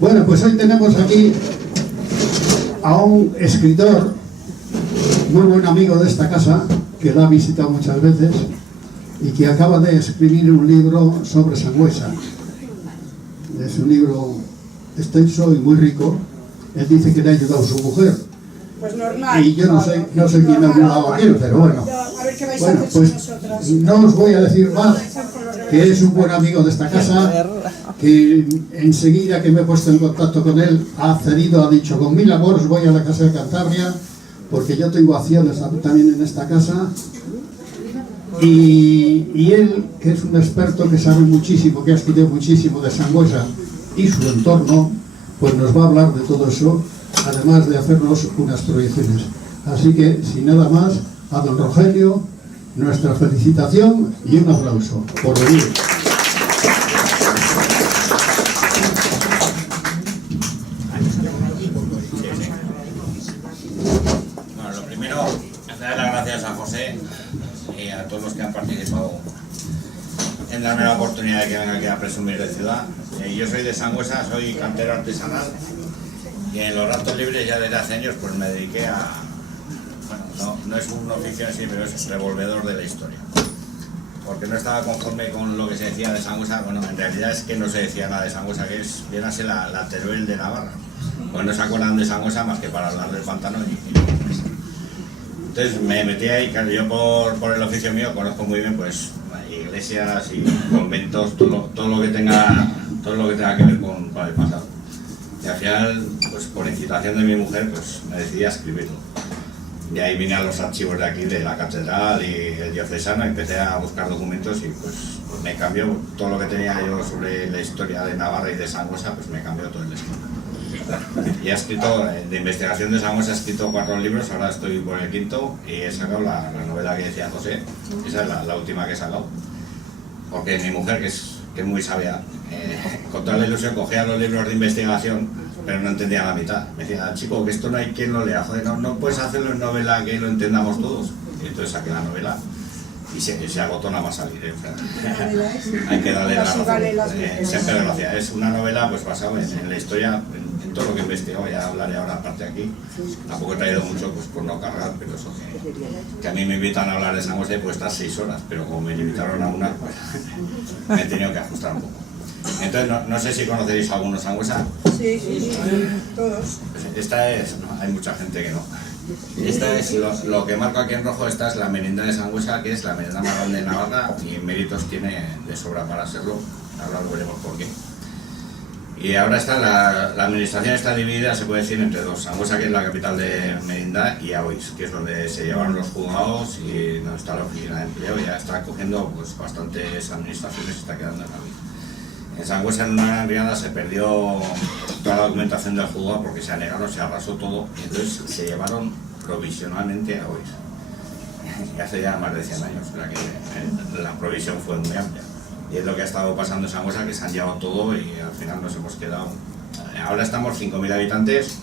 Bueno, pues hoy tenemos aquí a un escritor muy buen amigo de esta casa, que la ha visitado muchas veces y que acaba de escribir un libro sobre Sangüesa. Es un libro extenso y muy rico. Él dice que le ha ayudado a su mujer. Pues normal. Y yo no sé quién me ha ayudado a él, pero bueno. A ver qué vais a Bueno, hacer pues sin nosotras. no os voy a decir más, que es un buen amigo de esta casa, que enseguida que me he puesto en contacto con él ha accedido, ha dicho: con mil amores voy a la Casa de Cantabria, porque yo tengo acciones también en esta casa. Y él, que es un experto que sabe muchísimo, que ha estudiado muchísimo de Sangüesa y su entorno, pues nos va a hablar de todo eso, además de hacernos unas proyecciones. Así que, sin nada más, a don Rogelio nuestra felicitación y un aplauso por venir. Bueno, lo primero, dar las gracias a José y a todos los que han participado en darme la oportunidad de que venga aquí a presumir de ciudad. Yo soy de Sangüesa, soy cantero artesanal y en los ratos libres ya desde hace años pues me dediqué a... Bueno, no es un oficio en sí, pero es revolvedor de la historia. Porque no estaba conforme con lo que se decía de Sangüesa. Bueno, en realidad es que no se decía nada de Sangüesa, que viene a ser la Teruel de Navarra. Pues no se acuerdan de Sangüesa más que para hablar del pantano entonces me metí ahí, claro, yo por el oficio mío conozco muy bien pues iglesias y conventos, todo lo que tenga que ver con el pasado. Y al final, pues por incitación de mi mujer, pues me decidí a escribirlo. Y ahí vine a los archivos de aquí, de la catedral y el diocesano, empecé a buscar documentos y pues me cambió todo lo que tenía yo sobre la historia de Navarra y de Sangüesa, pues me cambió todo el estilo. Y he escrito, de investigación de Sangüesa he escrito 4 libros, ahora estoy por el 5º y he sacado la novela que decía José, esa es la última que he sacado. Porque mi mujer, que es muy sabia, con toda la ilusión cogía los libros de investigación, pero no entendía la mitad. Me decía: chico, que esto no hay quien lo lea, joder, no puedes hacerlo en novela que lo entendamos todos. Y entonces saqué la novela y se agotó nada más salir. Hay que darle la razón. Siempre gracias. Es una novela pues basada en la historia, en todo lo que he investigado. Ya hablaré ahora aparte aquí. Tampoco he traído mucho pues por no cargar, pero eso que a mí me invitan a hablar de Sangüesa y puedo estar 6 horas, pero como me limitaron a una, pues me he tenido que ajustar un poco. Entonces no sé si conoceréis a algunos Sangüesa. Sí, todos. Esta es, no, hay mucha gente que no. Esta es lo que marco aquí en rojo. Esta es la merindad de Sangüesa, que es la merindad más grande de Navarra y méritos tiene de sobra para serlo. Ahora lo veremos por qué. Y ahora está la administración está dividida, se puede decir, entre dos: Sangüesa, que es la capital de Merindad, y Aoiz, que es donde se llevaron los juzgados y donde está la oficina de empleo. Ya está cogiendo pues bastantes administraciones, está quedando en Aoiz. En Sangüesa, en una riada, se perdió toda la documentación del juzgado porque se anegaron, se arrasó todo y entonces se llevaron provisionalmente a Aoiz. Y hace ya más de 100 años, o sea que la provisión fue muy amplia. Y es lo que ha estado pasando en Sangüesa, que se han llevado todo y al final nos hemos quedado... Ahora estamos 5.000 habitantes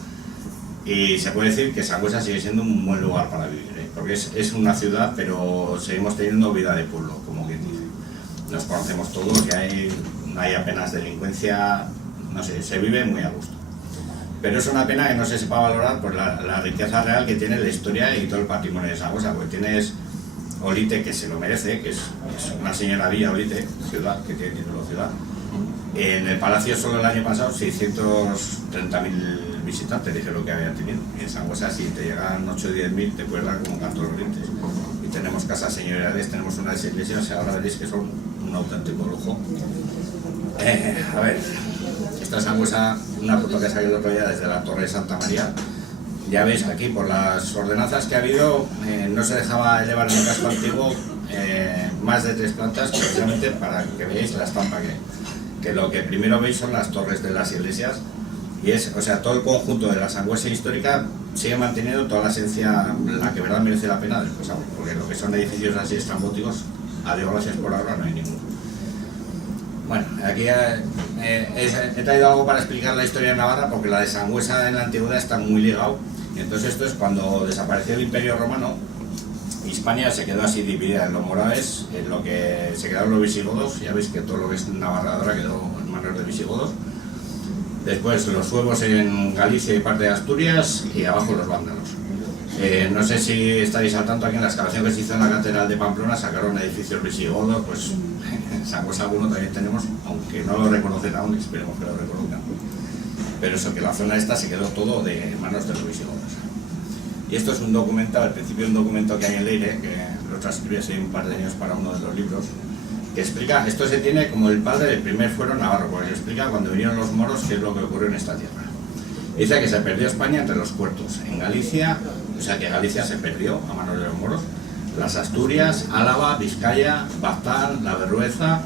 y se puede decir que Sangüesa sigue siendo un buen lugar para vivir, porque es una ciudad, pero seguimos teniendo vida de pueblo, como quien dice. Nos conocemos todos y no hay apenas delincuencia, no sé, se vive muy a gusto. Pero es una pena que no se sepa valorar pues, la riqueza real que tiene la historia y todo el patrimonio de Sangüesa, porque tienes Olite, que se lo merece, que es una señora villa, Olite, ciudad, que tiene título ciudad. En el Palacio solo el año pasado 630.000 visitantes, dije lo que había tenido. Y en Sangüesa, si te llegan 8 o 10.000, te puedes dar como canto los dientes. Y tenemos casas señoriales, tenemos unas iglesias, ahora veréis que son un auténtico lujo. A ver, esta es Sangüesa, una foto que salió el otro día desde la Torre de Santa María. Ya veis aquí, por las ordenanzas que ha habido, no se dejaba elevar en el casco antiguo más de 3 plantas, precisamente para que veáis la estampa que lo que primero veis son las torres de las iglesias, y es, o sea, todo el conjunto de la Sangüesa histórica sigue manteniendo toda la esencia, la que verdad merece la pena del pasado, porque lo que son edificios así estrambóticos, a Dios gracias por ahora, no hay ninguno. Bueno, aquí he traído algo para explicar la historia de Navarra, porque la de Sangüesa en la antigüedad está muy ligado. Y entonces esto es cuando desapareció el Imperio Romano. Hispania se quedó así dividida en los moraves, en lo que se quedaron los visigodos. Ya veis que todo lo que es Navarra ahora quedó en manos de visigodos. Después los suevos en Galicia y parte de Asturias, y abajo los vándalos. No sé si estaréis al tanto, aquí en la excavación que se hizo en la catedral de Pamplona sacaron edificios visigodos, pues en Sangüesa alguno también tenemos, aunque no lo reconocen aún, esperemos que lo reconozcan. Pero eso, que la zona esta se quedó todo de manos de los visigodos. Y esto es un documento, al principio un documento que hay en Leire, que lo transcribí hace un par de años para uno de los libros, que explica, esto se tiene como el padre del primer fuero navarro, porque explica cuando vinieron los moros qué es lo que ocurrió en esta tierra. Dice que se perdió España entre los puertos, en Galicia, o sea que Galicia se perdió a manos de los moros, las Asturias, Álava, Vizcaya, Baztán, La Berrueza,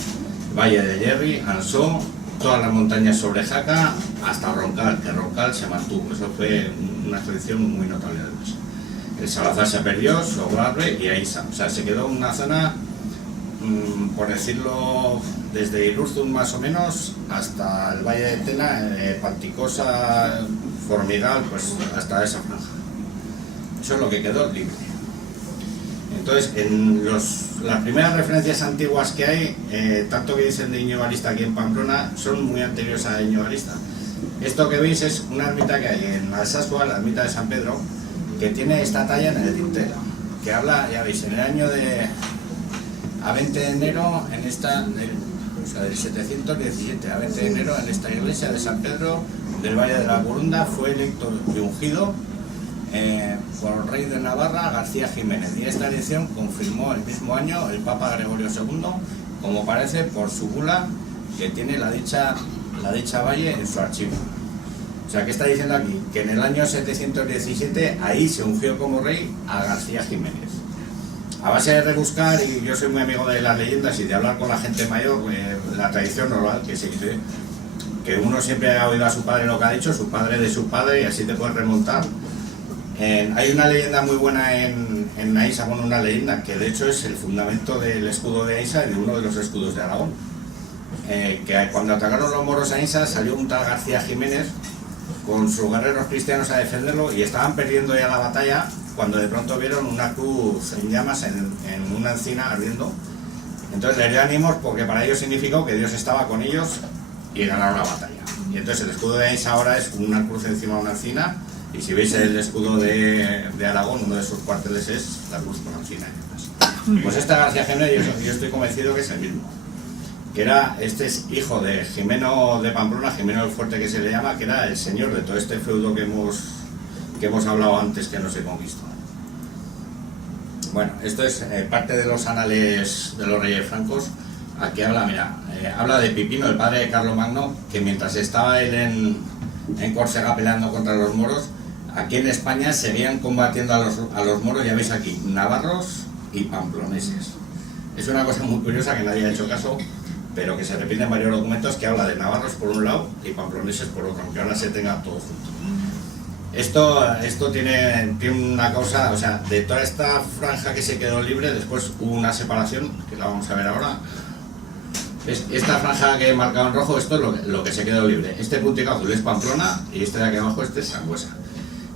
Valle de Yerri, Ansó, todas las montañas sobre Jaca, hasta Roncal, que Roncal se mantuvo, eso fue una expedición muy notable además. El Salazar se perdió, Sobrarbe y Aiza, o sea, se quedó una zona, por decirlo, desde Irurzun más o menos hasta el Valle de Tena, Panticosa, Formigal, pues hasta esa franja. Eso es lo que quedó libre. Entonces, en las primeras referencias antiguas que hay, tanto que dicen de Íñigo Arista aquí en Pamplona, son muy anteriores a Íñigo Arista. Esto que veis es una ermita que hay en Alsasua, la ermita de San Pedro, que tiene esta talla en el tintero, que habla, ya veis, en el año de a 20 de enero, en esta, o sea, del 717 a 20 de enero, en esta iglesia de San Pedro del Valle de la Corunda, fue electo y ungido por el rey de Navarra, García Jiménez, y esta elección confirmó el mismo año el Papa Gregorio II, como parece por su bula que tiene la dicha valle en su archivo. O sea, ¿qué está diciendo aquí? Que en el año 717 ahí se ungió como rey a García Jiménez. A base de rebuscar, y yo soy muy amigo de las leyendas y de hablar con la gente mayor, la tradición oral que se dice, que uno siempre ha oído a su padre lo que ha dicho, su padre de su padre, y así te puedes remontar. Hay una leyenda muy buena en Aisa, bueno, una leyenda que de hecho es el fundamento del escudo de Aisa y de uno de los escudos de Aragón. Que cuando atacaron los moros a Aisa salió un tal García Jiménez con sus guerreros cristianos a defenderlo y estaban perdiendo ya la batalla cuando de pronto vieron una cruz en llamas en una encina ardiendo. Entonces les dio ánimos porque para ellos significó que Dios estaba con ellos y ganaron la batalla. Y entonces el escudo de Aisa ahora es una cruz encima de una encina. Y si veis el escudo de Aragón, uno de sus cuarteles es la cruz con encina. Pues esta García Jiménez, yo estoy convencido que es el mismo. Que era, este es hijo de Jimeno de Pamplona, Jimeno el Fuerte que se le llama, que era el señor de todo este feudo que hemos hablado antes que no se conquistó. Bueno, esto es parte de los anales de los reyes francos. Aquí habla, mira, habla de Pipino, el padre de Carlomagno, que mientras estaba él en Córcega peleando contra los moros, aquí en España seguían combatiendo a los moros, ya veis aquí, navarros y pamploneses. Es una cosa muy curiosa que nadie ha hecho caso, pero que se repite en varios documentos, que habla de navarros por un lado y pamploneses por otro, aunque ahora se tenga todo junto. Esto tiene una causa, o sea, de toda esta franja que se quedó libre, después hubo una separación, que la vamos a ver ahora. Esta franja que he marcado en rojo, esto es lo que se quedó libre. Este puntito azul es Pamplona y este de aquí abajo es Sangüesa.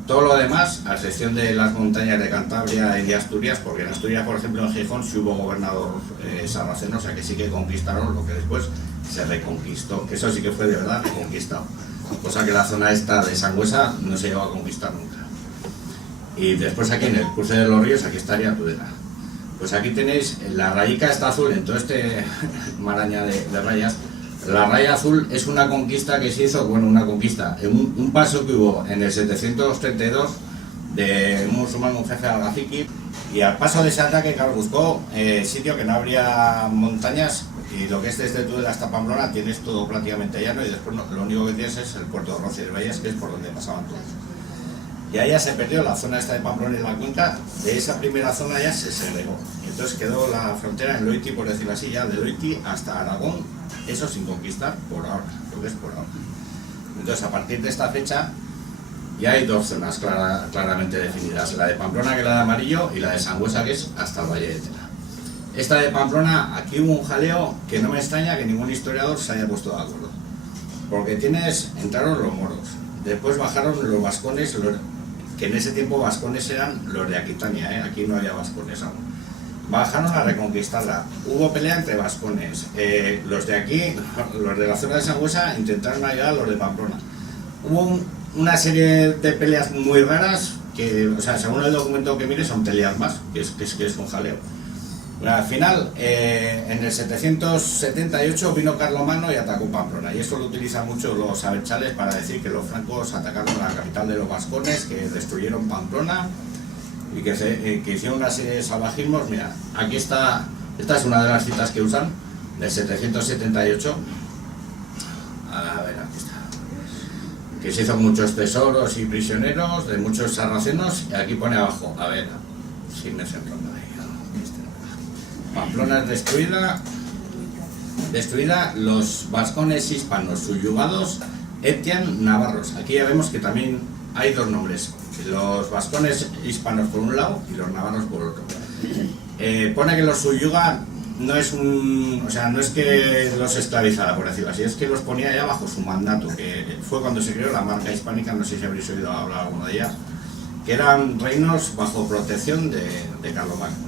Todo lo demás, a excepción de las montañas de Cantabria y de Asturias, porque en Asturias, por ejemplo, en Gijón sí hubo gobernador sarraceno, o sea que sí que conquistaron lo que después se reconquistó. Eso sí que fue de verdad reconquistado. Cosa que la zona esta de Sangüesa no se llegó a conquistar nunca. Y después aquí en el cruce de los ríos, aquí estaría Tudela. Pues aquí tenéis, la rayica está azul, en todo este maraña de rayas. La raya azul es una conquista que se hizo, bueno, una conquista, un paso que hubo en el 732 de un musulmán, un jefe al-Gafiki, y al paso de ese ataque, claro, buscó sitio que no habría montañas, y lo que es desde Tudela hasta Pamplona tienes todo prácticamente llano, y después lo único que tienes es el puerto de Rocio de Valles, que es por donde pasaban todos. Y ahí ya se perdió la zona esta de Pamplona y la cuenca, de esa primera zona ya se segregó. Y entonces quedó la frontera en Loiti, por decirlo así, ya de Loiti hasta Aragón, eso sin conquistar por ahora, porque es por ahora. Entonces a partir de esta fecha ya hay dos zonas claramente definidas, la de Pamplona, que es la de amarillo, y la de Sangüesa, que es hasta el Valle de Tena. Esta de Pamplona, aquí hubo un jaleo que no me extraña que ningún historiador se haya puesto de acuerdo. Porque entraron los moros, después bajaron los vascones, que en ese tiempo vascones eran los de Aquitania, aquí no había vascones aún. Bajaron a reconquistarla, hubo pelea entre vascones, los de aquí, los de la zona de Sangüesa, intentaron ayudar a los de Pamplona. hubo una serie de peleas muy raras que, o sea, según el documento que mire, son peleas más, que es un jaleo. Bueno, al final, en el 778 vino Carlomagno y atacó Pamplona, y eso lo utilizan mucho los abertzales para decir que los francos atacaron la capital de los vascones, que destruyeron Pamplona y que hicieron una serie de salvajismos. Mira, aquí está, esta es una de las citas que usan, del 778. A ver, aquí está. Que se hizo muchos tesoros y prisioneros de muchos sarracenos, y aquí pone abajo, a ver, si me centro ahí. Pamplona es destruida, los vascones hispanos subyugados, etian navarros. Aquí ya vemos que también hay dos nombres, los vascones hispanos por un lado y los navarros por otro. Pone que los subyuga, no es o sea, no es que los esclavizara, por decirlo así, es que los ponía ya bajo su mandato, que fue cuando se creó la marca hispánica, no sé si habréis oído hablar alguno de ella, que eran reinos bajo protección de Carlomagno.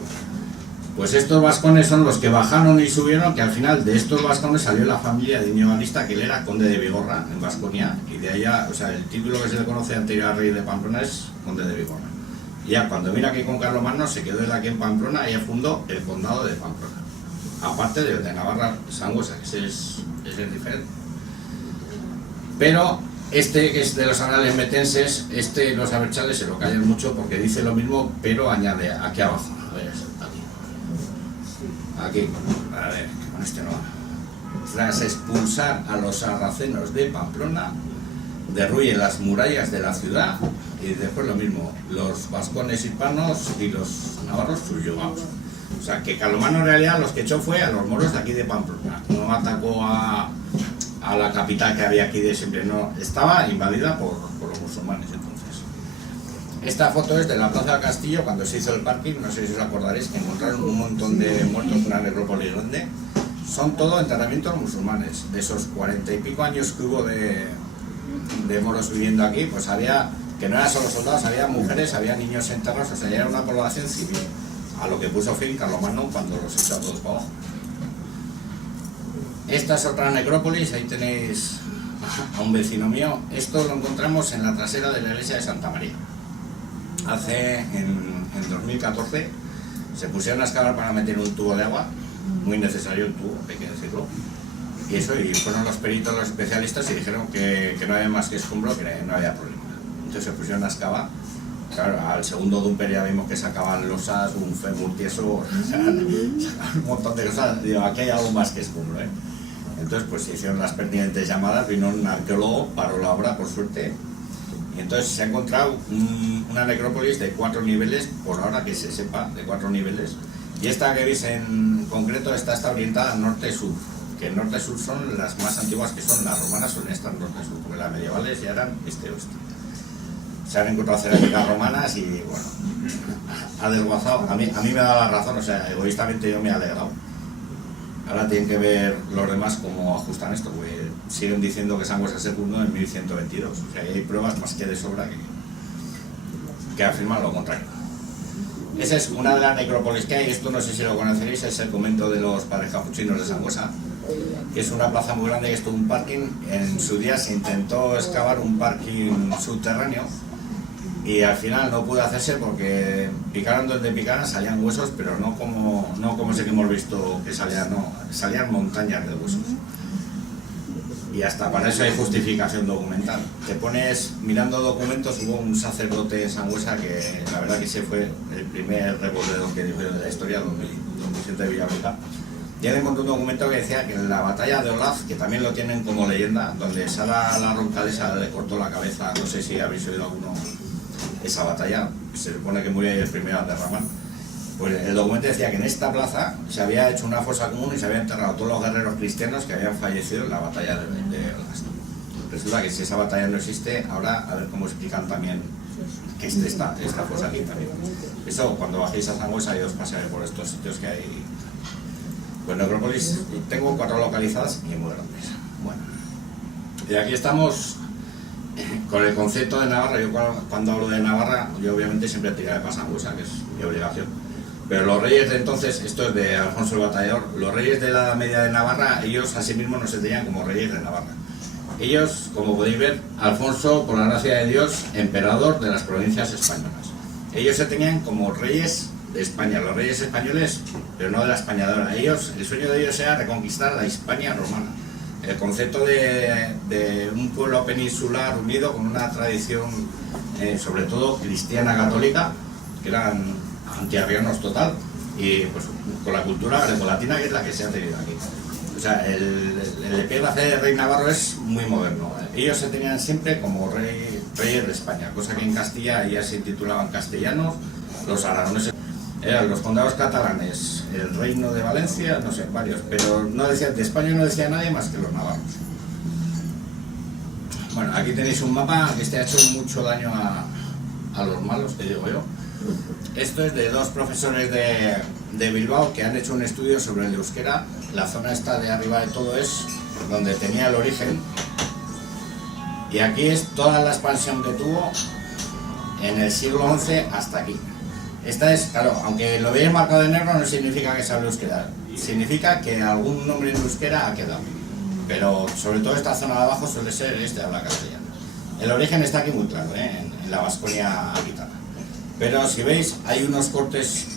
Pues estos vascones son los que bajaron y subieron, que al final de estos vascones salió la familia de Íñigo Galista, que él era conde de Vigorra, en Vasconia, y de allá, o sea, el título que se le conoce anterior al rey de Pamplona es conde de Vigorra. Y ya cuando vino aquí con Carlomagno, se quedó él aquí en Pamplona y ya fundó el condado de Pamplona. Aparte de Navarra Sangüesa, que es diferente. Pero este, que es de los anales metenses, los abertzales se lo callan mucho porque dice lo mismo, pero añade aquí abajo. A ver, aquí, a ver, con este no. Tras expulsar a los sarracenos de Pamplona, derruye las murallas de la ciudad, y después lo mismo, los vascones hispanos y los navarros subyugados. O sea, que Carlomagno en realidad los que echó fue a los moros de aquí de Pamplona. No atacó a la capital que había aquí de siempre, no, estaba invadida por los musulmanes entonces. Esta foto es de la Plaza del Castillo cuando se hizo el parking, no sé si os acordaréis que encontraron un montón de muertos, una necrópolis grande. Son todo enterramientos musulmanes. De esos 40 y pico años que hubo de moros viviendo aquí, pues había, que no eran solo soldados, había mujeres, había niños enterrados, o sea, ya era una población civil. A lo que puso fin Carlomagno cuando los echó a todos para abajo. Esta es otra necrópolis, ahí tenéis a un vecino mío. Esto lo encontramos en la trasera de la iglesia de Santa María. En 2014 se pusieron a excavar para meter un tubo de agua, muy necesario el tubo, hay que decirlo. Y fueron los peritos, los especialistas, y dijeron que no había más que escombro, que no había problema. Entonces se pusieron a excavar. Claro, al segundo dumper ya vimos que sacaban losas, un fémur tieso, sacaban un montón de cosas. Digo, aquí hay algo más que escombro, ¿eh? Entonces pues se hicieron las pertinentes llamadas, vino un arqueólogo, paró la obra por suerte, y entonces se ha encontrado una necrópolis de 4 niveles, por ahora que se sepa, de 4 niveles, y esta que veis en concreto está orientada norte-sur, que norte-sur son las más antiguas, que son las romanas, son estas norte-sur, porque las medievales ya eran este-oeste. Se han encontrado cerámicas romanas y bueno, ha desguazado, a mí me da la razón, o sea, egoístamente yo me he alegrado. Ahora tienen que ver los demás cómo ajustan esto, porque siguen diciendo que Sangüesa II en 1122, o sea, hay pruebas más que de sobra que afirman lo contrario. Esa es una de las necrópolis que hay, esto no sé si lo conoceréis, es el convento de los padres capuchinos de Sangüesa, que es una plaza muy grande, que es todo un parking. En su día se intentó excavar un parking subterráneo, y al final no pudo hacerse porque picaron donde picaran, salían huesos, pero no como sé que hemos visto que salían montañas de huesos. Y hasta para eso hay justificación documental. Te pones mirando documentos, hubo un sacerdote en Sangüesa que la verdad que ese fue el primer revolvedor que dijo de la historia, 2007 de Villarrica. Y él encontró un documento que decía que en la batalla de Olaz, que también lo tienen como leyenda, donde Sara la Roncalesa le cortó la cabeza, no sé si habéis oído alguno, esa batalla, se supone que murió ahí el primero de Ramán. Pues el documento decía que en esta plaza se había hecho una fosa común y se habían enterrado todos los guerreros cristianos que habían fallecido en la batalla de Olaz. Resulta que si esa batalla no existe, ahora a ver cómo explican también que esta fosa aquí también. Eso, cuando bajéis a Sangüesa y os pasearé por estos sitios que hay. Pues necrópolis, tengo 4 localizadas y muy grandes. Bueno, y aquí estamos con el concepto de Navarra. Yo cuando hablo de Navarra, yo obviamente siempre tiraré para Sangüesa, que es mi obligación. Pero los reyes de entonces, esto es de Alfonso el Batallador, los reyes de la Edad Media de Navarra, ellos a sí mismos no se tenían como reyes de Navarra. Ellos, como podéis ver, Alfonso, por la gracia de Dios, emperador de las provincias españolas. Ellos se tenían como reyes de España, los reyes españoles, pero no de la España de ahora. Ellos, el sueño de ellos era reconquistar la Hispania romana. El concepto de un pueblo peninsular unido con una tradición, sobre todo cristiana católica, que eran antiarrianos total, y pues con la cultura grecolatina, que es la que se ha tenido aquí. O sea, el epígrafe de rey Navarro es muy moderno. Ellos se tenían siempre como reyes de España, cosa que en Castilla ya se titulaban castellanos, los aragoneses eran los condados catalanes, el reino de Valencia, no sé, varios, pero no decía, de España no decía nadie más que los navarros. Bueno, aquí tenéis un mapa que ha hecho mucho daño a los malos, que digo yo. Esto es de dos profesores de Bilbao que han hecho un estudio sobre el euskera. La zona esta de arriba de todo es donde tenía el origen, y aquí es toda la expansión que tuvo en el siglo XI hasta aquí. Esta es, claro, aunque lo veáis marcado de negro no significa que sea euskera, significa que algún nombre en euskera ha quedado, pero sobre todo esta zona de abajo suele ser este, habla castellano. El origen está aquí muy claro, en la Vasconia aquitana, pero si veis hay unos cortes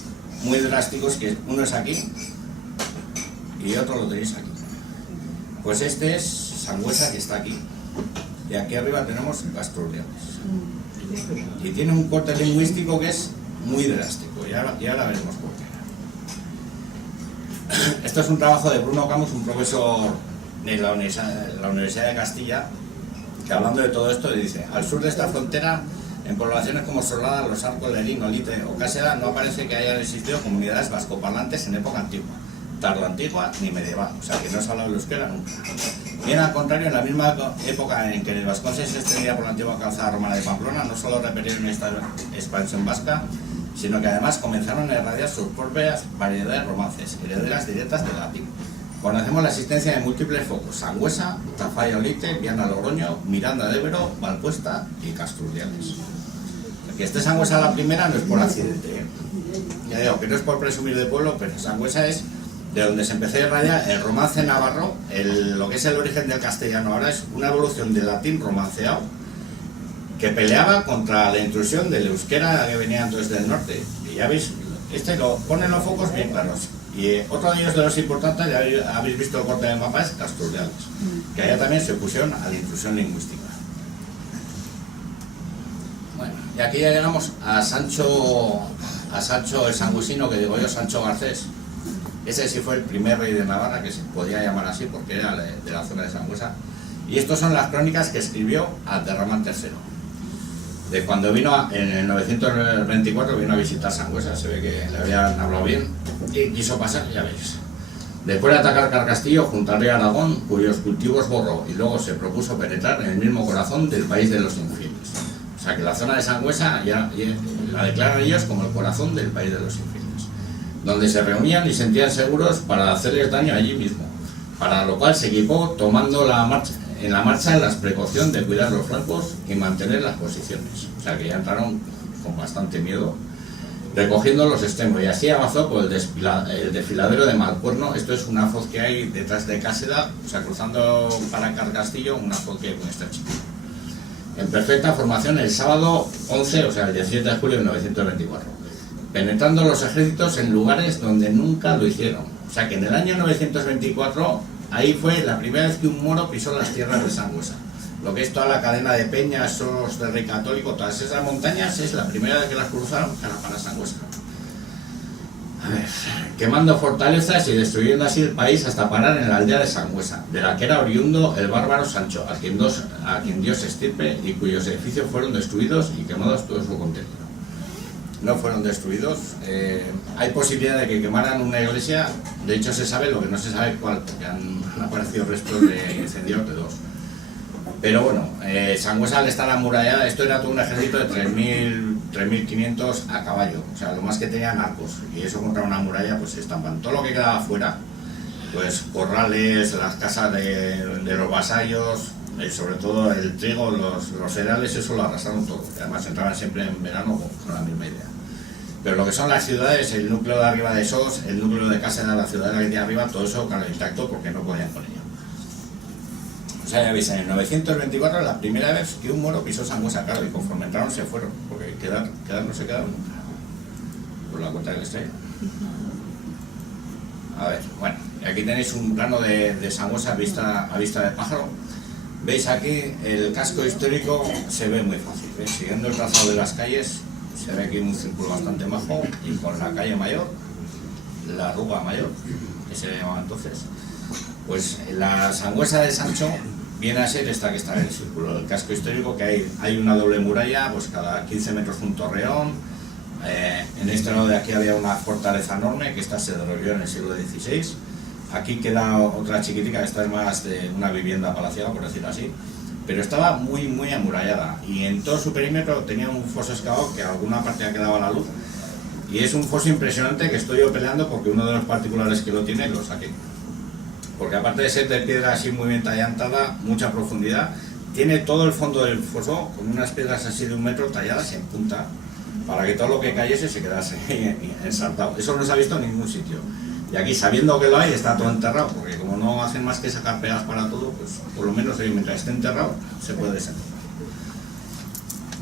muy drásticos, que uno es aquí y otro lo tenéis aquí. Pues este es Sangüesa, que está aquí, y aquí arriba tenemos Castrurriales, y tiene un corte lingüístico que es muy drástico, y ahora veremos por qué. Esto es un trabajo de Bruno Camus, un profesor de la Universidad de Castilla, que hablando de todo esto dice: al sur de esta frontera, en poblaciones como Solada, Los Arcos, Lerín, Olite o Cáseda, no parece que hayan existido comunidades vascoparlantes en época antigua, tardoantigua ni medieval, o sea que no se ha hablado de euskera nunca. Bien al contrario, en la misma época en que el Vasconce se extendía por la antigua calzada romana de Pamplona, no solo repetieron esta expansión vasca, sino que además comenzaron a irradiar sus propias variedades romances, herederas directas del latín. Conocemos la existencia de múltiples focos: Sangüesa, Tafalla Olite, Viana Logroño, Miranda de Ebro, Valpuesta y Castrurriales. Que esté Sangüesa la primera no es por accidente, Ya digo que no es por presumir de pueblo, pero Sangüesa es de donde se empezó a irradiar el romance navarro. Lo que es el origen del castellano ahora es una evolución del latín romanceado que peleaba contra la intrusión del euskera que venía entonces del norte. Y ya veis, lo ponen los focos bien claros. Y otro de ellos de los importantes, ya habéis visto el corte del mapa, es Castrurriales, que allá también se opusieron a la intrusión lingüística. Bueno, y aquí ya llegamos a Sancho el Sangüesino, que digo yo, Sancho Garcés. Ese sí fue el primer rey de Navarra, que se podía llamar así porque era de la zona de Sangüesa. Y estas son las crónicas que escribió Abderramán III. De cuando vino, en el 924, vino a visitar Sangüesa, se ve que le habían hablado bien y quiso pasar, ya veis. Después de atacar Carcastillo junto al rey Aragón, cuyos cultivos borró, y luego se propuso penetrar en el mismo corazón del país de los infieles. O sea que la zona de Sangüesa ya la declaran ellos como el corazón del país de los infieles, donde se reunían y sentían seguros para hacerles daño allí mismo, para lo cual se equipó tomando en la marcha las precauciones de cuidar los flancos y mantener las posiciones. O sea que ya entraron con bastante miedo, recogiendo los extremos, y así avanzó por el desfiladero de Malcuerno. Esto es una foz que hay detrás de Cáseda, o sea, cruzando para Carcastillo, una foz que con esta chica. En perfecta formación el sábado 11, o sea el 17 de julio de 1924, penetrando los ejércitos en lugares donde nunca lo hicieron. O sea que en el año 924, ahí fue la primera vez que un moro pisó las tierras de Sangüesa. Lo que es toda la cadena de peñas, Soros del Rey Católico, todas esas montañas, es la primera vez que las cruzaron para Sangüesa. A ver, quemando fortalezas y destruyendo así el país hasta parar en la aldea de Sangüesa, de la que era oriundo el bárbaro Sancho, a quien Dios estirpe, y cuyos edificios fueron destruidos y quemados todo su contenido. No fueron destruidos. Hay posibilidad de que quemaran una iglesia. De hecho se sabe, lo que no se sabe cuál, porque han aparecido restos de incendios de dos. Pero bueno, Sangüesa al estar amurallada, esto era todo un ejército de 3.500 a caballo, o sea, lo más que tenían arcos, y eso contra una muralla pues se estampan. Todo lo que quedaba afuera, pues corrales, las casas de los vasallos, y sobre todo el trigo, los cereales, eso lo arrasaron todo. Además entraban siempre en verano con la misma idea. Pero lo que son las ciudades, el núcleo de arriba de Sos, el núcleo de Cáseda, la ciudad de arriba, todo eso claro, intacto porque no podían con ello. O sea, ya veis, en el 924 la primera vez que un moro pisó Sangüesa, claro, y conforme entraron se fueron, porque quedar no se quedaron nunca, por la cuenta que les traigo. A ver, bueno, aquí tenéis un plano de Sangüesa a vista de pájaro. Veis aquí el casco histórico, se ve muy fácil, ¿veis? Siguiendo el trazado de las calles, se ve aquí un círculo bastante majo, y con la calle mayor, la arruga mayor, que se llamaba entonces, pues la Sangüesa de Sancho viene a ser esta que está en el círculo, el casco histórico, que hay una doble muralla, pues cada 15 metros un torreón. En este lado de aquí había una fortaleza enorme, que esta se derribó en el siglo XVI. Aquí queda otra chiquitica, esta es más de una vivienda palaciega, por decirlo así, pero estaba muy amurallada, y en todo su perímetro tenía un foso excavado que a alguna parte ha quedado a la luz, y es un foso impresionante que estoy yo peleando porque uno de los particulares que lo tiene lo saqué, porque aparte de ser de piedra así muy bien tallantada, mucha profundidad, tiene todo el fondo del foso con unas piedras así de 1 metro talladas en punta, para que todo lo que cayese se quedase ensartado. Eso no se ha visto en ningún sitio. Y aquí, sabiendo que lo hay, está todo enterrado, porque como no hacen más que sacar pegas para todo, pues por lo menos mientras esté enterrado se puede desenterrar.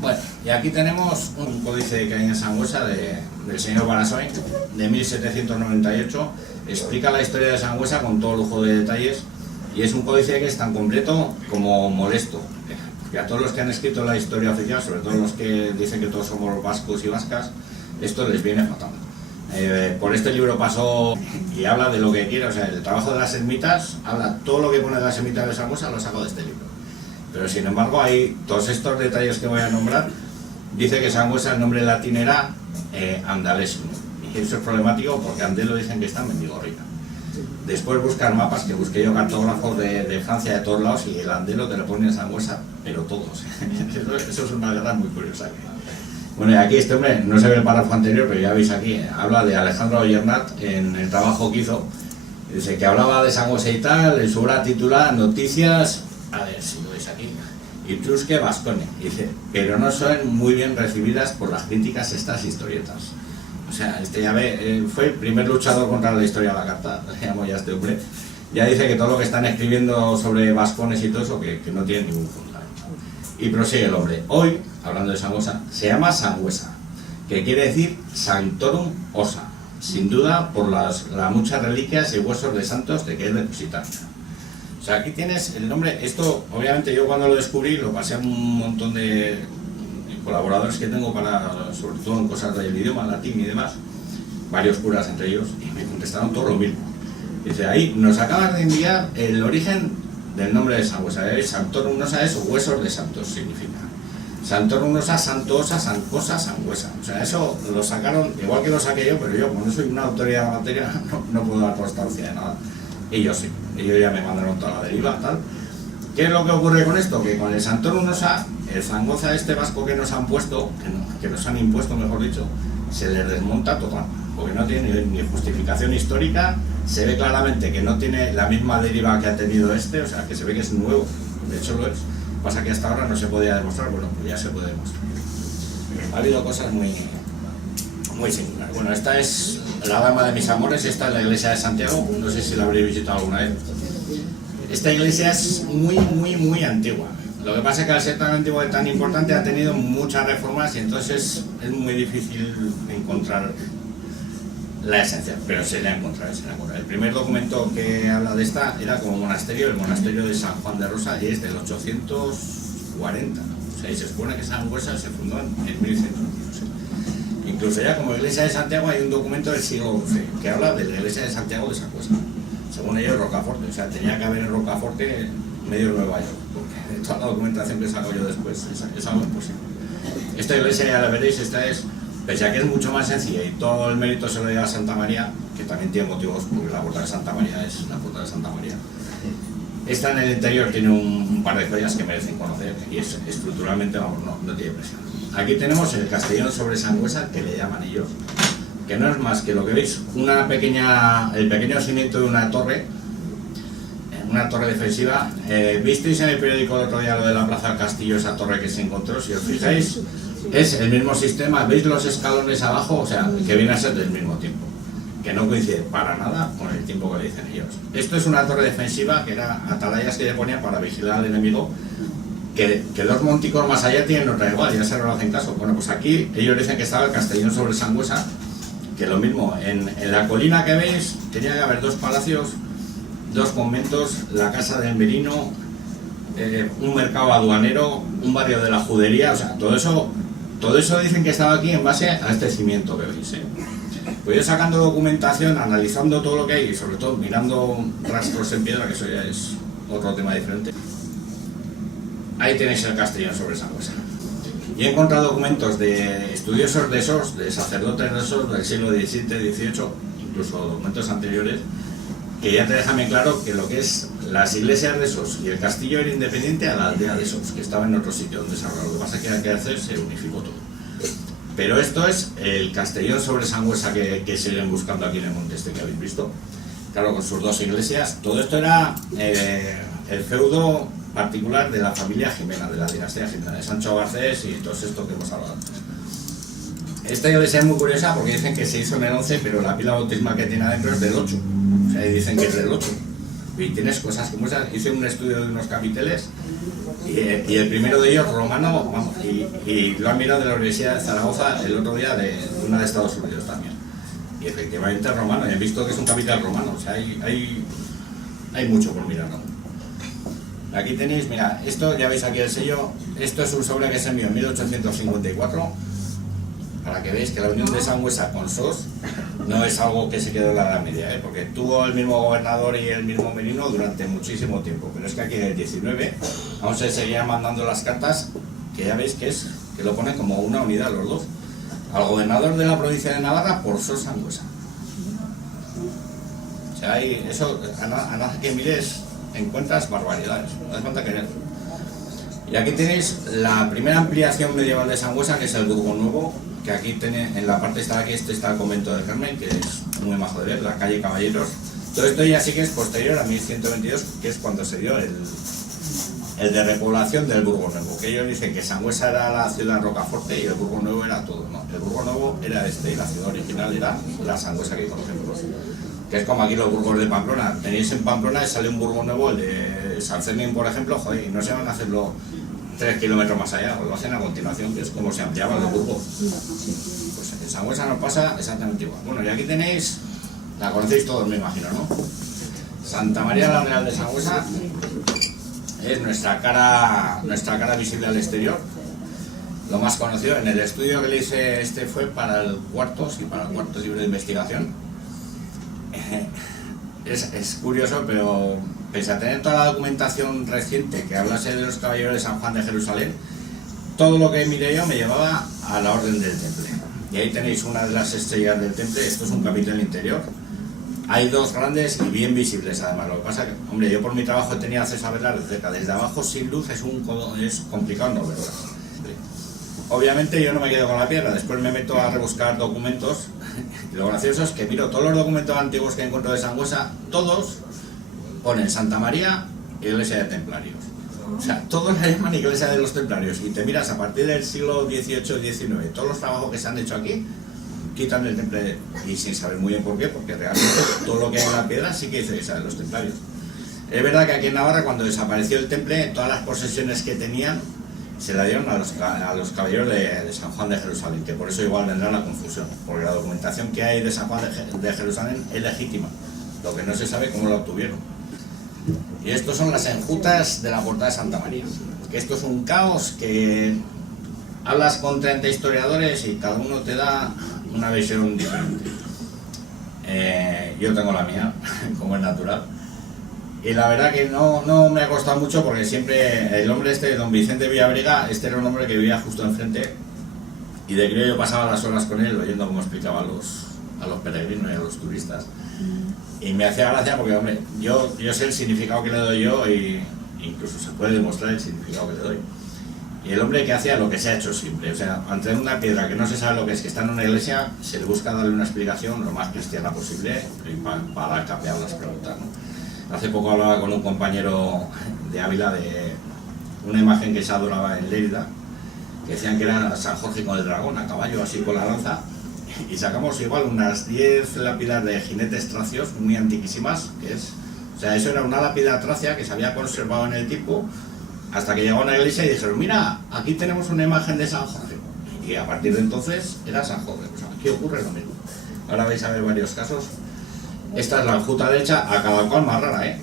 Bueno, y aquí tenemos un códice que hay en Sangüesa del señor Barasoy, de 1798. Explica la historia de Sangüesa con todo lujo de detalles, y es un códice que es tan completo como molesto. Porque a todos los que han escrito la historia oficial, sobre todo los que dicen que todos somos vascos y vascas, esto les viene fatal. Por este libro pasó y habla de lo que quiere, o sea, el trabajo de las ermitas, habla todo lo que pone de las ermitas de Sangüesa, lo saco de este libro. Pero sin embargo, hay todos estos detalles que voy a nombrar. Dice que Sangüesa, el nombre latín era Andalesimo, y eso es problemático porque Andelo dicen que está en Mendigorrica. Después buscar mapas, que busqué yo cartógrafos de Francia, de todos lados, y el Andelo te lo ponen en Sangüesa, pero todos. Eso es una guerra muy curiosa. Bueno, y aquí este hombre, no se ve el párrafo anterior, pero ya veis aquí, habla de Alejandro Ollernat en el trabajo que hizo. Dice que hablaba de Sangüesa y tal, en su obra titulada Noticias, a ver si lo veis aquí, Etrusque Vascone. Dice, pero no son muy bien recibidas por las críticas estas historietas. O sea, este ya ve, fue el primer luchador contra la historia de la carta, llamo ya este hombre. Ya dice que todo lo que están escribiendo sobre vascones y todo eso, que no tiene ningún fundamento. Y prosigue el hombre. Hoy, hablando de Sangüesa, se llama Sangüesa, que quiere decir Sanctorum Ossa, sin duda por las muchas reliquias y huesos de santos de que es depositaria. O sea, aquí tienes el nombre. Esto, obviamente, yo cuando lo descubrí lo pasé a un montón de colaboradores que tengo para, sobre todo en cosas del idioma, latín y demás, varios curas entre ellos, y me contestaron todo lo mismo. Dice, ahí nos acaban de enviar el origen del nombre de Sangüesa. Sanctorum Ossa es huesos de santos, significa. Sanctorum Ossa, santo osa, sancosa, Sangüesa. O sea, eso lo sacaron, igual que lo saqué yo, pero yo, como no soy una autoridad de la materia, no puedo dar constancia de nada. Ellos sí, ellos ya me mandaron toda la deriva, tal. ¿Qué es lo que ocurre con esto? Que con el Sanctorum Ossa, el Zangoza este vasco que nos han puesto, que nos han impuesto, mejor dicho, se les desmonta total, porque no tiene ni justificación histórica. Se ve claramente que no tiene la misma deriva que ha tenido este, o sea, que se ve que es nuevo, de hecho lo es. Pasa que hasta ahora no se podía demostrar, bueno, pues ya se puede demostrar. Ha habido cosas muy singulares. Bueno, esta es la dama de mis amores, esta es la iglesia de Santiago, no sé si la habréis visitado alguna vez. Esta iglesia es muy antigua. Lo que pasa es que al ser tan antigua y tan importante ha tenido muchas reformas, y entonces es muy difícil encontrar la esencia, pero se la encontrará. El primer documento que habla de esta era como monasterio, el monasterio de San Juan de Rosa, y es del 840. O sea, y se supone que Sangüesa se fundó en 1115. Incluso ya como iglesia de Santiago hay un documento del siglo XI que habla de la iglesia de Santiago de Sangüesa. Según ellos, Rocaforte. O sea, tenía que haber en Rocaforte medio Nueva York, porque toda la documentación que saco yo después es algo imposible. Esta iglesia, ya la veréis, esta es, pese a que es mucho más sencilla y todo el mérito se lo lleva a Santa María, que también tiene motivos, porque la puerta de Santa María es la puerta de Santa María. Esta en el interior tiene un par de joyas que merecen conocer, y es estructuralmente, vamos, no tiene presión. Aquí tenemos el Castellón sobre Sangüesa, que le llaman ellos, que no es más que lo que veis, el pequeño cimiento de una torre defensiva. ¿Visteis en el periódico el otro día lo de la Plaza del Castillo, esa torre que se encontró? Si os fijáis, es el mismo sistema. ¿Veis los escalones abajo? O sea, que viene a ser del mismo tiempo. que no coincide para nada con el tiempo que le dicen ellos. Esto es una torre defensiva que era atalayas que le ponían para vigilar al enemigo, que los monticos más allá tienen otra igual, ya se lo hacen caso. Bueno, pues aquí ellos dicen que estaba el Castellón sobre Sangüesa, que lo mismo, en la colina que veis tenía que haber 2 palacios, 2 conventos, la casa del Merino, un mercado aduanero, un barrio de la Judería, o sea, todo eso dicen que estaba aquí en base a este cimiento que veis, Pues yo sacando documentación, analizando todo lo que hay y sobre todo mirando rastros en piedra, que eso ya es otro tema diferente. Ahí tenéis el Castellón sobre Sangüesa. Y he encontrado documentos de estudiosos de esos, de sacerdotes de esos del siglo XVII, XVIII, incluso documentos anteriores, que ya te dejan bien claro que lo que es las iglesias de esos y el castillo era independiente a la aldea de esos, que estaba en otro sitio donde se hablaba. Lo que pasa es que hay que hacer, se unificó todo. Pero esto es el Castellón sobre Sangüesa que siguen buscando aquí en el monte este que habéis visto. Claro, con sus 2 iglesias. Todo esto era el feudo particular de la familia Jimena, de la dinastía Jimena, de Sancho Garcés y todo esto que hemos hablado antes. Esta iglesia es muy curiosa porque dicen que se hizo en el 11, pero la pila bautismal que tiene adentro es del 8. O sea, dicen que es del 8. Y tienes cosas que muestran. Hice un estudio de unos capiteles y el primero de ellos romano, vamos, y lo han mirado de la Universidad de Zaragoza el otro día de una de Estados Unidos también. Y efectivamente es romano, y he visto que es un capitel romano, o sea, hay mucho por mirar, ¿no? Aquí tenéis, mira, esto ya veis aquí el sello, esto es un sobre que se envió en 1854, para que veáis que la unión de Sangüesa con Sos no es algo que se quedó en la Edad Media, porque tuvo el mismo gobernador y el mismo Merino durante muchísimo tiempo, pero es que aquí en el 19 aún se seguían mandando las cartas, que ya veis que lo ponen como una unidad los dos, al gobernador de la provincia de Navarra por Sos Sangüesa. O sea, hay eso, a nada que mires encuentras barbaridades, no hace falta querer. Y aquí tenéis la primera ampliación medieval de Sangüesa, que es el Burgo Nuevo, que aquí tenéis, en la parte está aquí, está el convento del Carmen, que es muy majo de ver, la calle Caballeros. Todo esto ya sí que es posterior a 1122, que es cuando se dio el de repoblación del Burgo Nuevo, que ellos dicen que Sangüesa era la ciudad Rocaforte y el Burgo Nuevo era todo, ¿no? El Burgo Nuevo era y la ciudad original era la Sangüesa que conocemos, que es como aquí los burgos de Pamplona. Tenéis en Pamplona y sale un burgo nuevo, el de San Fermín, por ejemplo, joder, y no se van a hacerlo 3 kilómetros más allá, lo hacen a continuación, que es como se ampliaban los burgos. Pues en Sangüesa nos pasa exactamente igual. Bueno, y aquí tenéis, la conocéis todos, me imagino, ¿no? Santa María la Real de Sangüesa es nuestra cara visible al exterior. Lo más conocido, en el estudio que le hice fue para el cuarto libro de investigación. Es curioso, pero pese a tener toda la documentación reciente que hablase de los caballeros de San Juan de Jerusalén, todo lo que miré yo me llevaba a la orden del temple. Y ahí tenéis una de las estrellas del temple. Esto es un capitel interior. Hay 2 grandes y bien visibles además. Lo que pasa es que, hombre, yo por mi trabajo tenía acceso a verlas de cerca. Desde abajo sin luz es complicado no verlas. Obviamente yo no me quedo con la piedra, después me meto a rebuscar documentos y lo gracioso es que miro todos los documentos antiguos que encuentro de Sangüesa, todos ponen Santa María, Iglesia de Templarios. O sea, todos la llaman Iglesia de los Templarios y te miras a partir del siglo XVIII, XIX, todos los trabajos que se han hecho aquí, quitan el temple y sin saber muy bien por qué, porque realmente todo lo que hay en la piedra sí que dice Iglesia de los Templarios. Es verdad que aquí en Navarra, cuando desapareció el temple, todas las posesiones que tenían se la dieron a los caballeros de San Juan de Jerusalén, que por eso igual vendrá la confusión, porque la documentación que hay de San Juan de Jerusalén es legítima, lo que no se sabe cómo la obtuvieron. Y estos son las enjutas de la portada de Santa María, que esto es un caos que hablas con 30 historiadores y cada uno te da una visión diferente. Yo tengo la mía, como es natural. Y la verdad que no me ha costado mucho porque siempre el hombre don Vicente Villabriga, era un hombre que vivía justo enfrente y de crío yo pasaba las horas con él oyendo cómo explicaba a los peregrinos y a los turistas. Y me hacía gracia porque, hombre, yo sé el significado que le doy yo y incluso se puede demostrar el significado que le doy. Y el hombre que hacía lo que se ha hecho siempre, o sea, ante una piedra que no se sabe lo que es, que está en una iglesia, se le busca darle una explicación lo más cristiana posible para capear las preguntas, ¿no? Hace poco hablaba con un compañero de Ávila de una imagen que se adoraba en Lérida, que decían que era San Jorge con el dragón, a caballo, así con la lanza, y sacamos igual unas 10 lápidas de jinetes tracios muy antiquísimas, o sea, eso era una lápida tracia que se había conservado en el tiempo, hasta que llegó a una iglesia y dijeron, mira, aquí tenemos una imagen de San Jorge, y a partir de entonces era San Jorge. O sea, aquí ocurre lo mismo. Ahora vais a ver varios casos. Esta es la enjuta derecha, a cada cual más rara,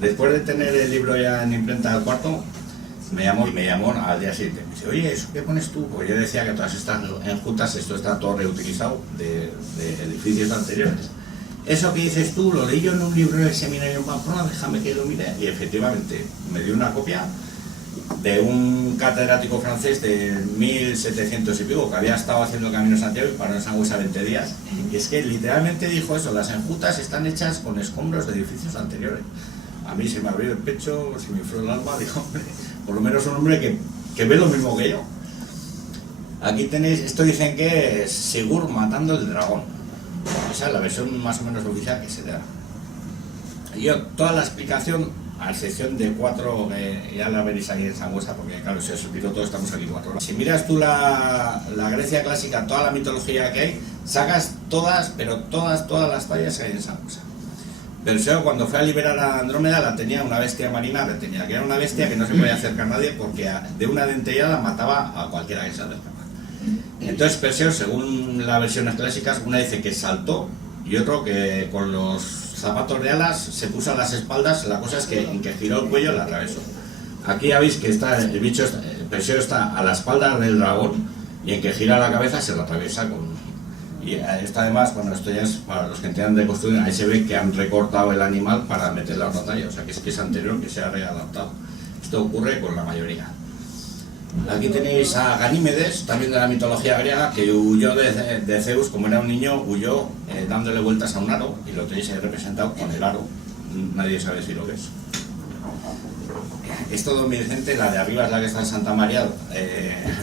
después de tener el libro ya en imprenta del cuarto, me llamó al día siguiente. Me dice, oye, ¿eso qué pones tú? Pues yo decía que todas estas enjutas, esto está todo reutilizado de edificios anteriores. Eso que dices tú, lo leí yo en un libro del seminario en Pamplona, déjame que lo mire. Y efectivamente, me dio una copia de un catedrático francés de 1700 y pico, que había estado haciendo el Camino de Santiago y paró en Sangüesa 20 días. Y es que literalmente dijo eso, las enjutas están hechas con escombros de edificios anteriores. A mí se me abrió el pecho, se me infló el alma, dijo, hombre, por lo menos un hombre que ve lo mismo que yo. Aquí tenéis, esto dicen que es Sigur matando el dragón. Esa es la versión más o menos oficial que se da. Yo, toda la explicación, a excepción de 4, ya la veréis ahí en Sangüesa, porque claro, si os olvidó todo, estamos aquí 4 horas. Si miras tú la Grecia clásica, toda la mitología que hay, sacas todas, pero todas las tallas que hay en Sangüesa. Perseo, cuando fue a liberar a Andrómeda, la tenía una bestia marina retenida, que era una bestia que no se podía acercar a nadie porque de una dentellada mataba a cualquiera que se acercaba. Entonces Perseo, según las versiones clásicas, una dice que saltó y otro que con los zapatos de alas se puso a las espaldas. La cosa es que en que giró el cuello la atravesó. Aquí ya veis que está el bicho, Perseo está a la espalda del dragón y en que gira la cabeza se la atraviesa con... Y esto además, bueno, esto ya es para los que entiendan de construir, ahí se ve que han recortado el animal para meter la batalla, o sea que es anterior que se ha readaptado. Esto ocurre con la mayoría. Aquí tenéis a Ganímedes, también de la mitología griega, que huyó de Zeus, como era un niño, huyó dándole vueltas a un aro, y lo tenéis ahí representado con el aro, nadie sabe si lo que es. Esto Don Vicente, la de arriba es la que está en Santa María.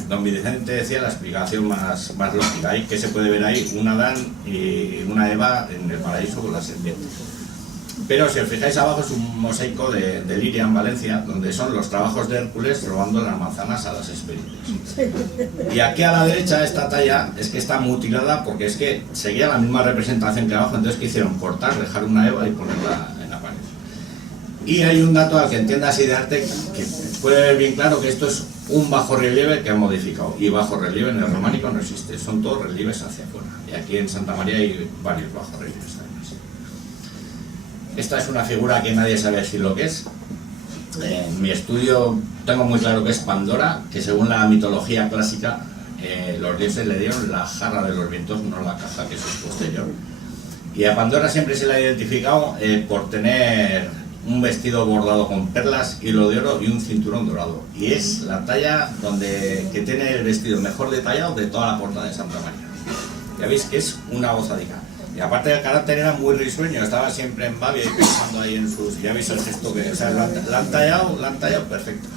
Don Vicente decía la explicación más lógica, ahí que se puede ver ahí un Adán y una Eva en el paraíso con la serpiente. Pero si os fijáis abajo es un mosaico de Liria en Valencia, donde son los trabajos de Hércules robando las manzanas a las Hespérides. Y aquí a la derecha esta talla es que está mutilada porque es que seguía la misma representación que abajo, entonces ¿qué hicieron? Cortar, dejar una Eva y ponerla en la pared. Y hay un dato al que entienda así de arte que puede ver bien claro que esto es un bajo relieve que han modificado, y bajo relieve en el románico no existe, son todos relieves hacia afuera, y aquí en Santa María hay varios bajos relieves además. Esta es una figura que nadie sabe decir lo que es. En mi estudio tengo muy claro que es Pandora, que según la mitología clásica los dioses le dieron la jarra de los vientos, no la caja, que eso es posterior. Y a Pandora siempre se le ha identificado por tener un vestido bordado con perlas, hilo de oro y un cinturón dorado. Y es la talla que tiene el vestido mejor detallado de toda la portada de Santa María. Ya veis que es una gozadica. Y aparte del carácter era muy risueño, estaba siempre en babia y pensando ahí en sus... Ya veis el gesto que... O sea, la han tallado perfecto.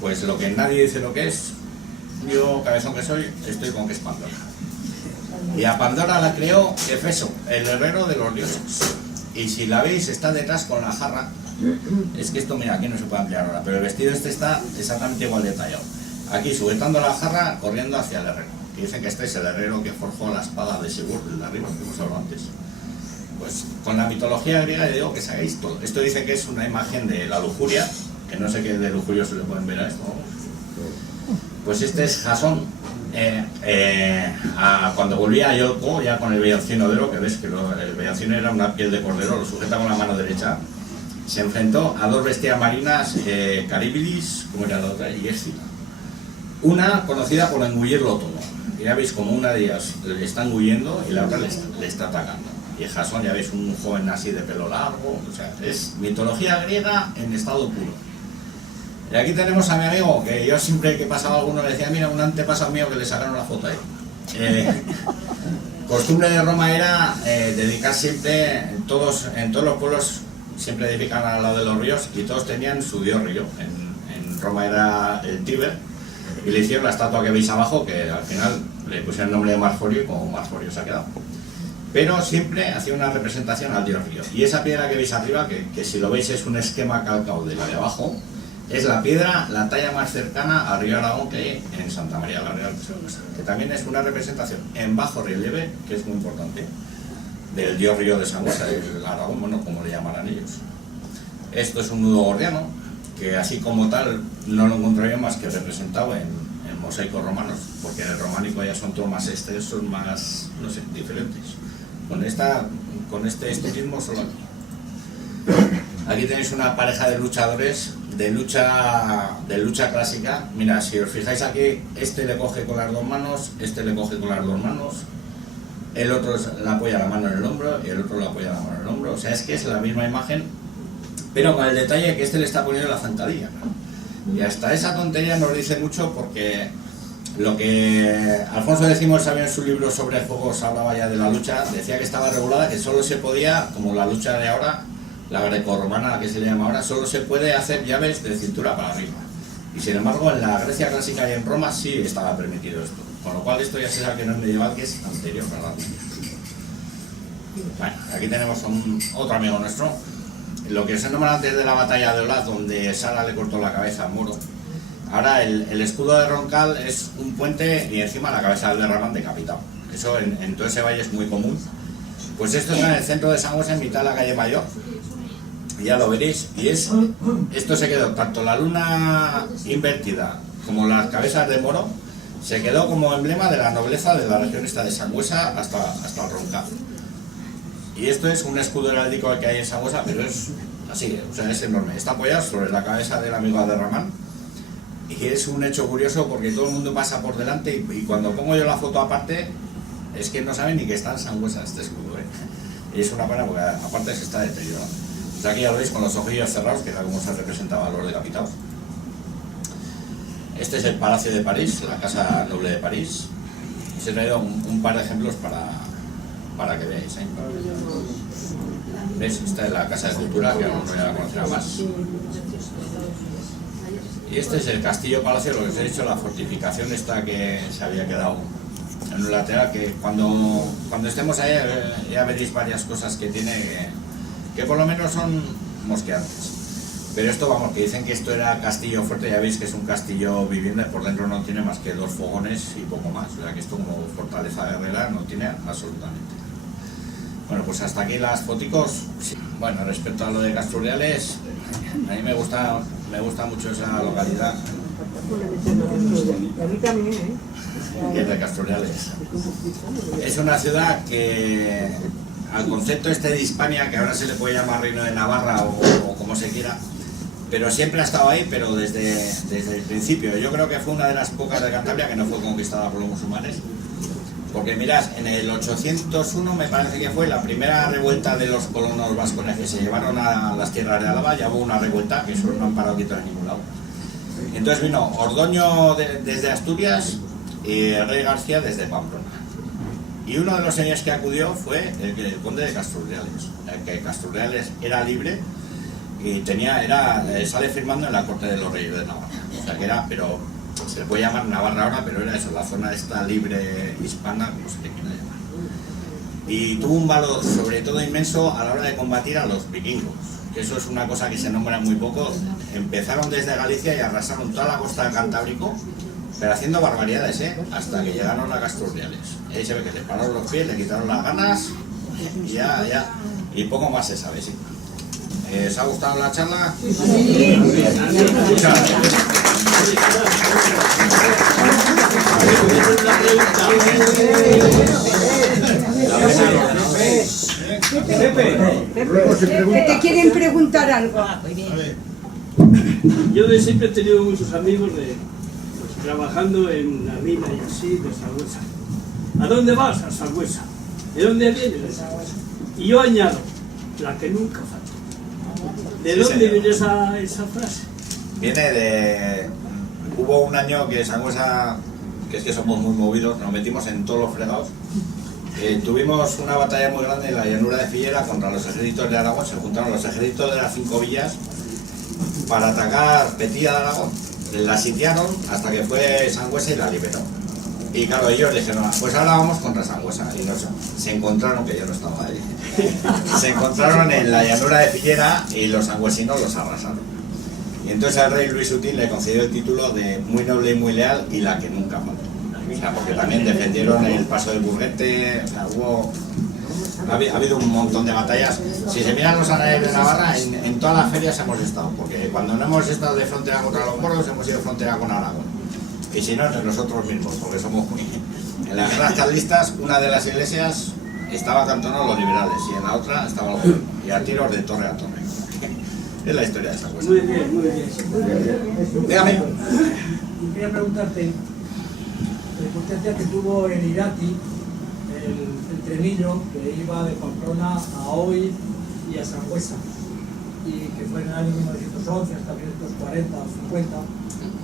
Pues lo que nadie dice lo que es, yo, cabezón que soy, estoy con que es Pandora. Y a Pandora la creó Hefeso, el herrero de los dioses. Y si la veis, está detrás con la jarra. Es que esto, mira, aquí no se puede ampliar ahora, pero el vestido este está exactamente igual detallado. Aquí sujetando la jarra, corriendo hacia el herrero. Y dicen que este es el herrero que forjó la espada de Sigur, el de arriba, que hemos hablado antes. Pues con la mitología griega le digo que sabéis todo. Esto dice que es una imagen de la lujuria, que no sé qué de lujurio se le pueden ver a esto. Pues este es Jasón. Cuando volvía a Iolco, ya con el bellancino de oro, que ves que el bellancino era una piel de cordero, lo sujeta con la mano derecha, se enfrentó a dos bestias marinas, Caribilis, como era la otra, y Escila. Una conocida por engullirlo todo. Y ya veis como una de ellas le está engullendo y la otra le está atacando. Y Jasón, ya veis, un joven así de pelo largo, o sea, es mitología griega en estado puro. Y aquí tenemos a mi amigo, que yo siempre que pasaba alguno le decía, mira, un antepasado mío que le sacaron la foto ahí. Costumbre de Roma era dedicar siempre, en todos los pueblos siempre edifican al lado de los ríos y todos tenían su dios río. En Roma era el Tíber y le hicieron la estatua que veis abajo, que al final le pusieron el nombre de Marforio y como Marforio se ha quedado. Pero siempre hacía una representación al dios río. Y esa piedra que veis arriba, que si lo veis es un esquema calcado de la de abajo, es la piedra, la talla más cercana a Río Aragón que hay en Santa María la Real de Sangüesa, que también es una representación en bajo relieve, que es muy importante, del dios Río de Sangüesa, el Aragón, bueno, como le llamarán ellos. Esto es un nudo gordiano, que así como tal no lo encontraría más que representado en mosaicos romanos, porque en el románico ya son todos más extensos, más, no sé, diferentes. Con este estilismo solo aquí. Aquí tenéis una pareja de luchadores de lucha clásica. Mira, si os fijáis aquí, este le coge con las dos manos, este le coge con las dos manos, el otro le apoya la mano en el hombro y el otro le apoya la mano en el hombro. O sea, es que es la misma imagen, pero con el detalle que este le está poniendo la zancadilla, ¿no? Y hasta esa tontería nos dice mucho, porque lo que Alfonso X sabía en su libro sobre juegos, hablaba ya de la lucha, decía que estaba regulada, que solo se podía, como la lucha de ahora, la grecorromana, la que se le llama ahora, solo se puede hacer llaves de cintura para arriba. Y sin embargo, en la Grecia clásica y en Roma sí estaba permitido esto. Con lo cual esto ya se sabe que no es medieval, que es anterior, ¿verdad? Bueno, aquí tenemos otro amigo nuestro. Lo que se nombra antes de la batalla de Olaz, donde Sara le cortó la cabeza a Muro. Ahora el escudo de Roncal es un puente y encima la cabeza del derramán decapitado. Eso en todo ese valle es muy común. Pues esto está en el centro de Sangüesa, en mitad de la calle Mayor. Ya lo veréis. Y esto se quedó, tanto la luna invertida como las cabezas de Moro, se quedó como emblema de la nobleza de la región esta de Sangüesa hasta el Roncal. Y esto es un escudo heráldico que hay en Sangüesa, pero es así, o sea, es enorme. Está apoyado sobre la cabeza del amigo de Ramán. Y es un hecho curioso porque todo el mundo pasa por delante y cuando pongo yo la foto aparte, es que no saben ni que está en Sangüesa este escudo, ¿eh? Y es una pena porque aparte se está deteriorando. O sea, aquí ya lo veis con los ojillos cerrados, que era como se representaba a los decapitados. Este es el Palacio de París, la Casa Noble de París. Os he traído un par de ejemplos para que veáis, ¿eh? ¿Ves? Esta es la Casa de Cultura, que aún no ya la conocerá más. Y este es el Castillo Palacio, lo que os he dicho, la fortificación esta que se había quedado en un lateral, que cuando estemos ahí ya veréis varias cosas que tiene que por lo menos son mosqueantes. Pero esto, vamos, que dicen que esto era castillo fuerte, ya veis que es un castillo vivienda, por dentro no tiene más que 2 fogones y poco más, o sea que esto como fortaleza guerrera no tiene absolutamente. Bueno, pues hasta aquí las foticos. Sí. Bueno, respecto a lo de Casturriales, a mí me gusta mucho esa localidad. A mí también, ¿eh? Que es de Casturriales. Es una ciudad que, al concepto este de Hispania, que ahora se le puede llamar Reino de Navarra o como se quiera, pero siempre ha estado ahí, pero desde el principio. Yo creo que fue una de las pocas de Cantabria que no fue conquistada por los musulmanes. Porque mirad, en el 801 me parece que fue la primera revuelta de los colonos vascones que se llevaron a las tierras de Álava. Ya hubo una revuelta, que eso no han parado quietos en ningún lado. Entonces vino Ordoño desde Asturias y el rey García desde Pamplona. Y uno de los señores que acudió fue el conde de Casturriales. Que Casturriales era libre y sale firmando en la corte de los reyes de Navarra. O sea que era, pero se le puede llamar Navarra ahora, pero era eso, la zona esta libre hispana, como se le quiera llamar. Y tuvo un valor sobre todo inmenso a la hora de combatir a los vikingos, que eso es una cosa que se nombra muy poco. Empezaron desde Galicia y arrasaron toda la costa del Cantábrico, pero haciendo barbaridades, hasta que llegaron a Casturriales. Y ahí se ve que le pararon los pies, le quitaron las ganas y poco más se sabe, sí. ¿Os ha gustado la charla? Sí. Muchas gracias. Que te quieren preguntar algo. Yo de siempre he tenido muchos amigos trabajando en la mina y así de Sangüesa. ¿A dónde vas? A Sangüesa. ¿De dónde vienes? De Sangüesa. Y yo añado, la que nunca falta. ¿De dónde viene esa frase? Viene de... Hubo un año que Sangüesa, que es que somos muy movidos, nos metimos en todos los fregados. Tuvimos una batalla muy grande en la llanura de Figuera contra los ejércitos de Aragón. Se juntaron los ejércitos de las 5 villas para atacar Petilla de Aragón. La sitiaron hasta que fue Sangüesa y la liberó. Y claro, ellos dijeron, pues ahora vamos contra Sangüesa. Y se encontraron, que yo no estaba ahí, se encontraron en la llanura de Figuera y los sangüesinos los arrasaron. Y entonces el rey Luis Útil le concedió el título de muy noble y muy leal y la que nunca faltó. O sea, porque también defendieron el paso del Burguete, o sea, ha habido un montón de batallas. Si se miran los anales de Navarra, en todas las ferias hemos estado, porque cuando no hemos estado de frontera contra los moros, hemos ido de frontera con Aragón. Y si no, entre nosotros mismos, porque somos muy... En las guerras carlistas, una de las iglesias estaba cantonado los liberales y en la otra estaba el gobierno, y a tiros de torre a torre. Es la historia de esa cosa. Muy bien, muy bien. Dígame. Quería preguntarte la importancia que tuvo en Irati el trenillo que iba de Pamplona a Hoy y a Sangüesa, y que fue en el año 1911 hasta 1940 o 50.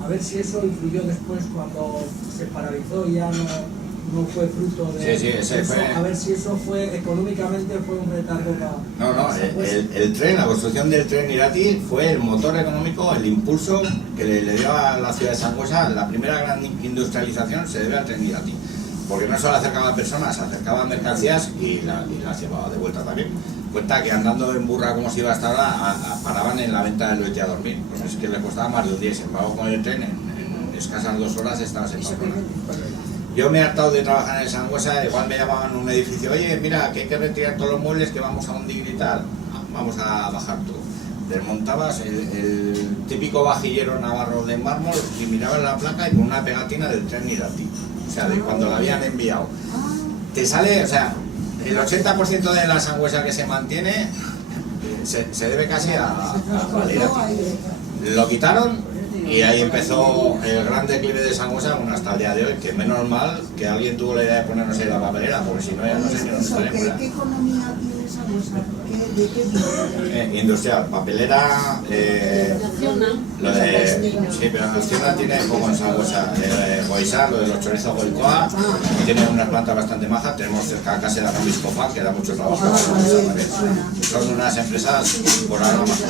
A ver si eso influyó después cuando se paralizó y ya no fue fruto de Sí, ese eso. fue... A ver si eso fue económicamente fue un retardo para... No, el tren, la construcción del tren Irati fue el motor económico, el impulso que le dio a la ciudad de Sangüesa. La primera gran industrialización se debe al tren Irati, porque no solo acercaba personas, acercaba mercancías y las llevaba de vuelta también. Cuenta que andando en burra como se iba hasta ahora, paraban en la venta del Oite a dormir, pues es que le costaba más de un día. Sin embargo, con el tren en escasas 2 horas estabas en Pamplona. Yo me he hartado de trabajar en el Sangüesa. Igual me llamaban a un edificio, oye, mira, que hay que retirar todos los muebles, que vamos a hundir y tal, vamos a bajar todo. Desmontabas el típico vajillero navarro de mármol y mirabas la placa y con una pegatina del tren Irati, o sea, de cuando la habían enviado. Te sale, o sea, el 80% de la Sangüesa que se mantiene se debe casi a Irati. Lo quitaron y ahí empezó el gran declive de Sangüesa, bueno, hasta el día de hoy, que menos mal que alguien tuvo la idea de ponernos ahí la papelera, porque si no ya no sé qué nos estaría. ¿Qué economía tiene Sangüesa? ¿De qué tipo? Industrial, papelera, lo de... Sí, pero Acciona tiene como en Sangüesa, Goisar, lo de los chorizos Goicoa, tiene una planta bastante maja. Tenemos cerca a Casa de Rambiscofa, que da mucho trabajo. Son unas empresas por ahora más.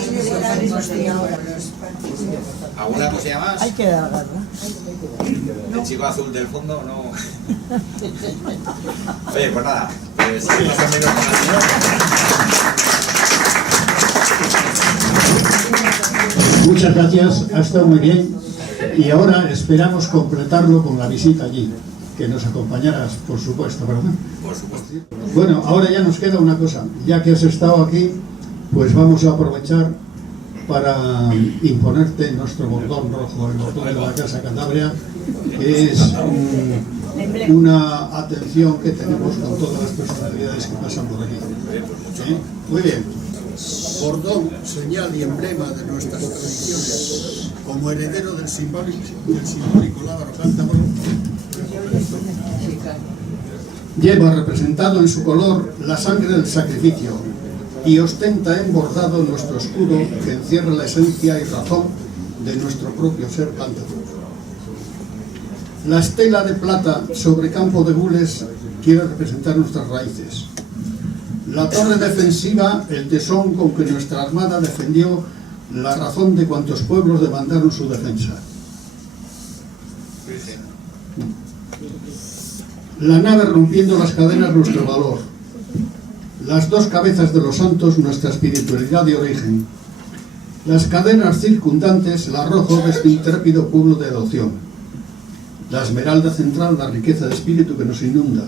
¿Alguna cosilla más? Hay que dar garra. El chico azul del fondo no... Oye, pues nada, pues más o menos con el señor. Muchas gracias, ha estado muy bien. Y ahora esperamos completarlo con la visita allí, que nos acompañarás, por supuesto, ¿verdad? Por supuesto. Bueno, ahora ya nos queda una cosa. Ya que has estado aquí, pues vamos a aprovechar para imponerte nuestro bordón rojo, el bordón de la Casa Cantabria, que es una atención que tenemos con todas las personalidades que pasan por aquí. ¿Sí? Muy bien. Bordón, señal y emblema de nuestras tradiciones, como heredero del simbólico lábaro cántabro, lleva representado en su color la sangre del sacrificio y ostenta embordado nuestro escudo que encierra la esencia y razón de nuestro propio ser cántabro. La estela de plata sobre campo de gules quiere representar nuestras raíces. La torre defensiva, el tesón con que nuestra armada defendió la razón de cuantos pueblos demandaron su defensa. La nave rompiendo las cadenas, nuestro valor. Las 2 cabezas de los santos, nuestra espiritualidad de origen. Las cadenas circundantes, la arrojo de este intrépido pueblo de devoción. La esmeralda central, la riqueza de espíritu que nos inunda.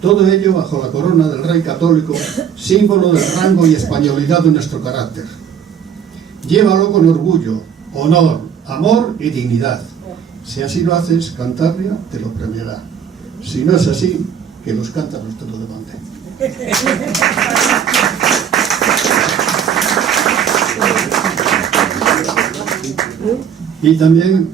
Todo ello bajo la corona del rey católico, símbolo del rango y españolidad de nuestro carácter. Llévalo con orgullo, honor, amor y dignidad. Si así lo haces, Cantabria te lo premiará. Si no es así, que los cántabros te lo demanden. Y también